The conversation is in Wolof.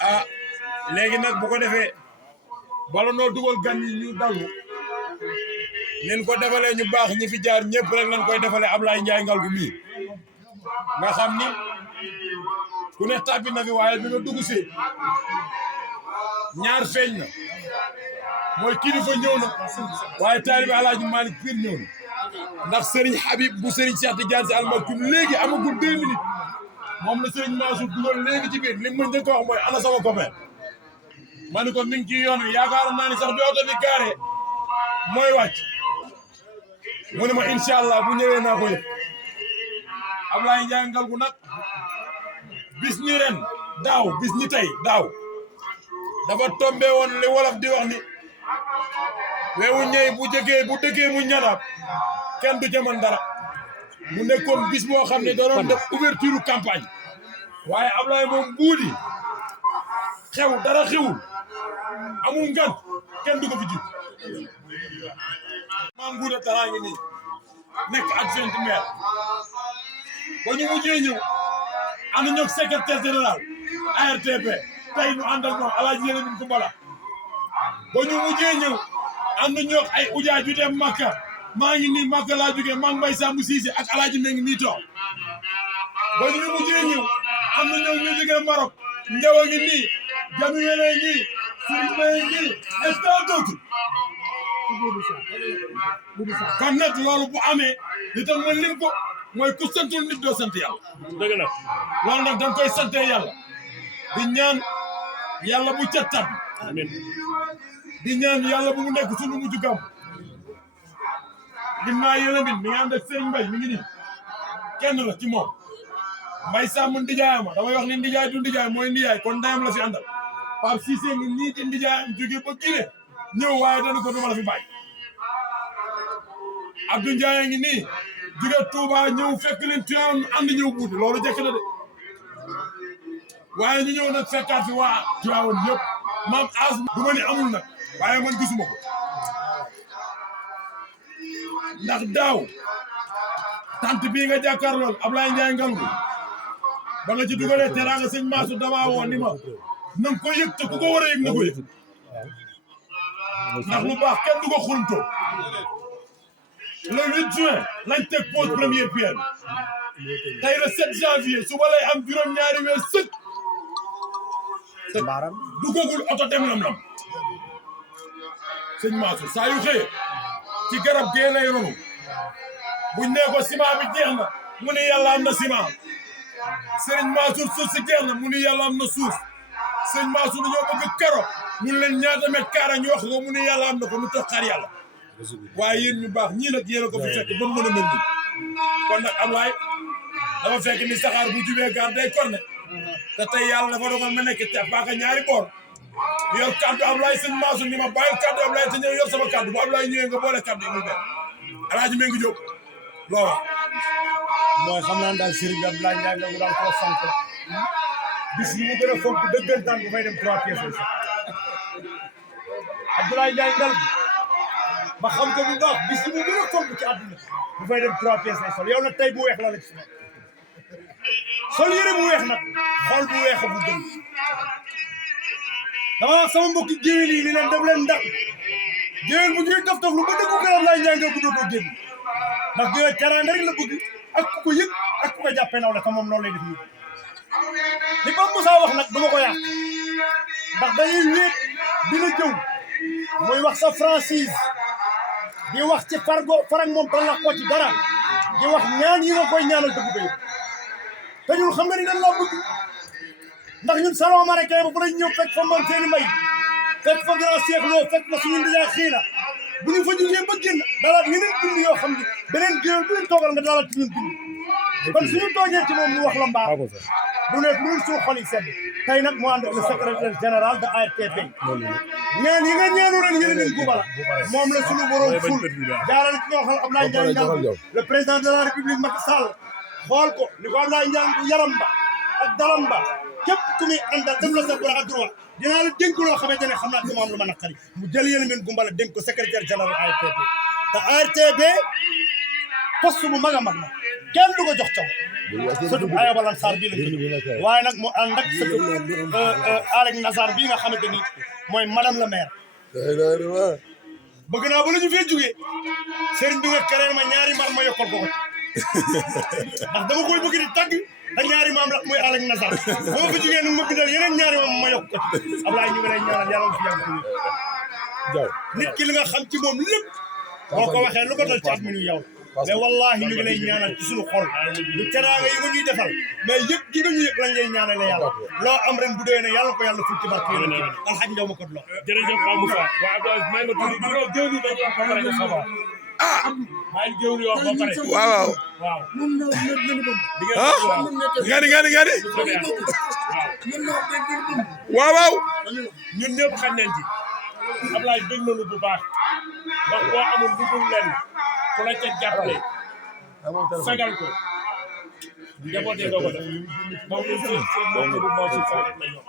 ah léegi nag bu ko defee bala noo dugal gan yi ñu dalu nen ko defalee ñu baax ñi fi jaar ñëpp rek lañ koy defalee Ablaye Ndiaye Ngalgou mii nga xam ni ku ne tàbbi na fi waaye bi nga dugg si ñaar feeñ na mooy kilifa ñëw na waaye taalibe Alaaji Malick Pire ñëw na ndax Serigne Habib bu Serigne Cheikh Tidiane Sy Al Maktoum léegi amagul 2 minutes moom la Serigne Mansour dugal léegi ci biir li ma njëkk a wax mooy ana sama copain ma ne ko mi ngi ci yoon wi yaakaar naa ni sax bi oto bi gaare mooy wàcc mu ne ma incha allah bu ñëwee naa ko yëg Ablaye Ndiaye Ngalgou nag bis ni ren daaw bis ni tey daaw dafa tombé woon li wolof di wax ni wewu ñëy bu dëggee mu ñanaat kenn du ca mën dara mu nekkoon bis boo xam ne da doon def ouverture campagne waaye Ablaye moom buudi xew dara xewul amul ngan kenn du ko fi jiw maa nguuda taraa ngi nii nekk adjoint maire ba ñu mujjee ñëw ànd ñoog secrétaire général ARTP tey ñu àndal moom Alaaji Yérim Kumbala ba ñu mujjee ñëw ànd ñoog ay ujaaj yu dem Makka maa ngi nii Makka laa jógee maa ngi Mbay Samb Siise ak Alaaji Meng nii toog ba ñu mujjee ñëw ànd ñoog ñu jógee Maroc Njaw a ngi nii Jami Wele ngi Sëriñ Bay ngi et tant d'autres kon nag loolu bu amee li tax ma lim ko mooy ku santul nit doo sant yàlla dëgg la loolu nag danga koy sante yàlla di ñaan yàlla bu ca tab amiin di ñaan yàlla bu mu nekk sunu mujj gam lim naa yéen a mi ngi ànd ak Serigne Mbaye mi ngi nii kenn la ci moom Mbaye Samb ndijaay ma damay wax ni ndijaay du ndijaay mooy ndijaay kon ndayam la fi àndal Pape Cissé ngi nii di ndijaayam jóge ba Guinée ñëw waaye dana ko duma la fi bàyyi Abdou Ndiaye ngi nii jóge Touba ñëw fekk leen Tivaouane ànd ñëw buuti loolu jekk na de waaye ñu ñëw nag fekkaat fi waa Tivaouane yëpp maam as du ma ni amul nag waaye man gisuma ko ndax daaw tant bii nga jàkkaarlool Ablaye Ndiaye Ngalgou ba nga ci dugalee teraanga sëñ Maasu dama woon ni ma na nga ko yëg te ku ko war a yëg na ko yëg ndax lu baax kenn du ko xultoo le 8 juin lañ teg pose première pierre tey le 7 janvier suba lay am juróom-ñaari weer sëkk dugagul oto dem lam-lam sëñ Mansour saa yu xëyee ci garab gee lay ronu buñ nee ko ciment bi jeex na mu ni yàlla am na ciment sëriñ Mansour suuf si jeex na mu ni yàlla am na suuf sëñ Mansour dañoo bëgg karo mun leen ñaata mètre carré ñu wax ko mu ni yàlla am na ko mu toog xaar yàlla waaye yéen ñu baax ñii nag yéen a ko fi fekk ba mu mën a mel nii kon nag Ablaye dafa fekk ni saxaar bu jubee gaar day korne te tey yàlla dafa dogal ma nekk te paaka ñaari boor yor kaddu Ablaye sëñ Mansour ni ma bàyyil kaddu Ablaye te ñëw yor sama kaddu bu Ablaye ñëwee nga boole kaddu yi muy benn Alaaji Mengu Jóob loo wax mooy xam naa daal Serigne Abdoulaye Ndiaye Ngalgou daal ko sant bis yi mu gën a fonk dëggantaan bu fay dem 3 pièces Abdoulaye Ndiaye Ngalgou ma xam ko bu baax bis yi mu gën a fonk ci àdduna bu fay dem 3 pièces lay sol yow nag tey bu weex la la ci sol yére bu weex nag xool bu weex bu gën dama wax sama mbokki géwél yi ni leen def leen ndax géwél bu ñuy dof lu ba dëggu ko Abdoulaye Ndiaye Ngalgou dootoo génn ndax géwél teraanga rek la bëgg ak ku ko yëg ak ku ko jàppee naw la te moom noonu lay def nii li Pape Moussa wax nag dama ko yàq ndax dañuy wéet dina jëw muy wax sa franchise di wax ci farag moom tan la ko ci dara di wax ñaan yi nga koy ñaanal dëgg ba yëpp te ñun xam nga ni dañ la bëgg ndax ñun salon marocain ba fa lañ ñëw fekk fa man seeni mbay fekk fa grand Cheikh Lo fekk fa suñu ndijaay xiina bu ñu fa jógee ba génn dalaat yeneen dund yoo xam ne beneen géwél bu leen toogal nga dalaat ci ñun dund kon suñu toogee ci moom mu wax la mbaax du nekk lu suñu xol yi sedd tey nag mu ànd ak le secrétaire général de ARTP ñaan yi nga ñaanu leen yéen leen gubala moom la suñu borom ful jaaral ci ñoo xam Abdoulaye Ndiaye Ndiaye le président de la République Macky Sall xool ko ni ko Abdoulaye Ndiaye bu yaram ba ak dalam ba képp ku muy àndal dem la sa bras droit dinaa la dénk loo xamante ne xam naa ci moom lu ma naqari mu jël yéen leen gumbala dénk ko secrétaire général ARTP te ARTP poste bu mag a mag la kenn du ko jox caw surtout Ayaba Lansar bii la waaye nag mu ànd ak surtout Alec Nazar bii nga xamante ni mooy madame la maire bëgg naa ba la ñu fee jógee sëriñ bi nga keree ma ñaari mbaar ma yokkal ko ndax dama koy bëgg di tàgg te ñaari maam la muy Alec Nazar ba ma fi jógee nag ma bindal yeneen ñaari maam ma yokk ko Ablaye ñu ngi lay ñaanal yàlla fi yàgg nit ki li nga xam ci moom lépp boo ko waxee lu ko dal ci at mi ñu yow mais wallahi ñu ngi lay ñaanal ci suñu xol lu teraanga yi nga ñuy defal mais yëpp gi nga ñu yëpp lañ lay ñaanale yàlla loo am ren bu dee ne yàlla ko yàlla fukki barke yéen alxaj ndaw ma ko lo jërëjëf Pape Moussa waa Abdoulaye may ma tuuti bi nga jëw ni dañuy wax ba pare nga saba maa ngi jëw ni wax ba pare waaw waaw ngani waaw ñun ñëpp xam nañ ci Ablaye bëgg nañu bu baax ndax boo amul lu dul lenn ku la ca jàppale sagal ko njaboot yi nga ko def moom la si moom la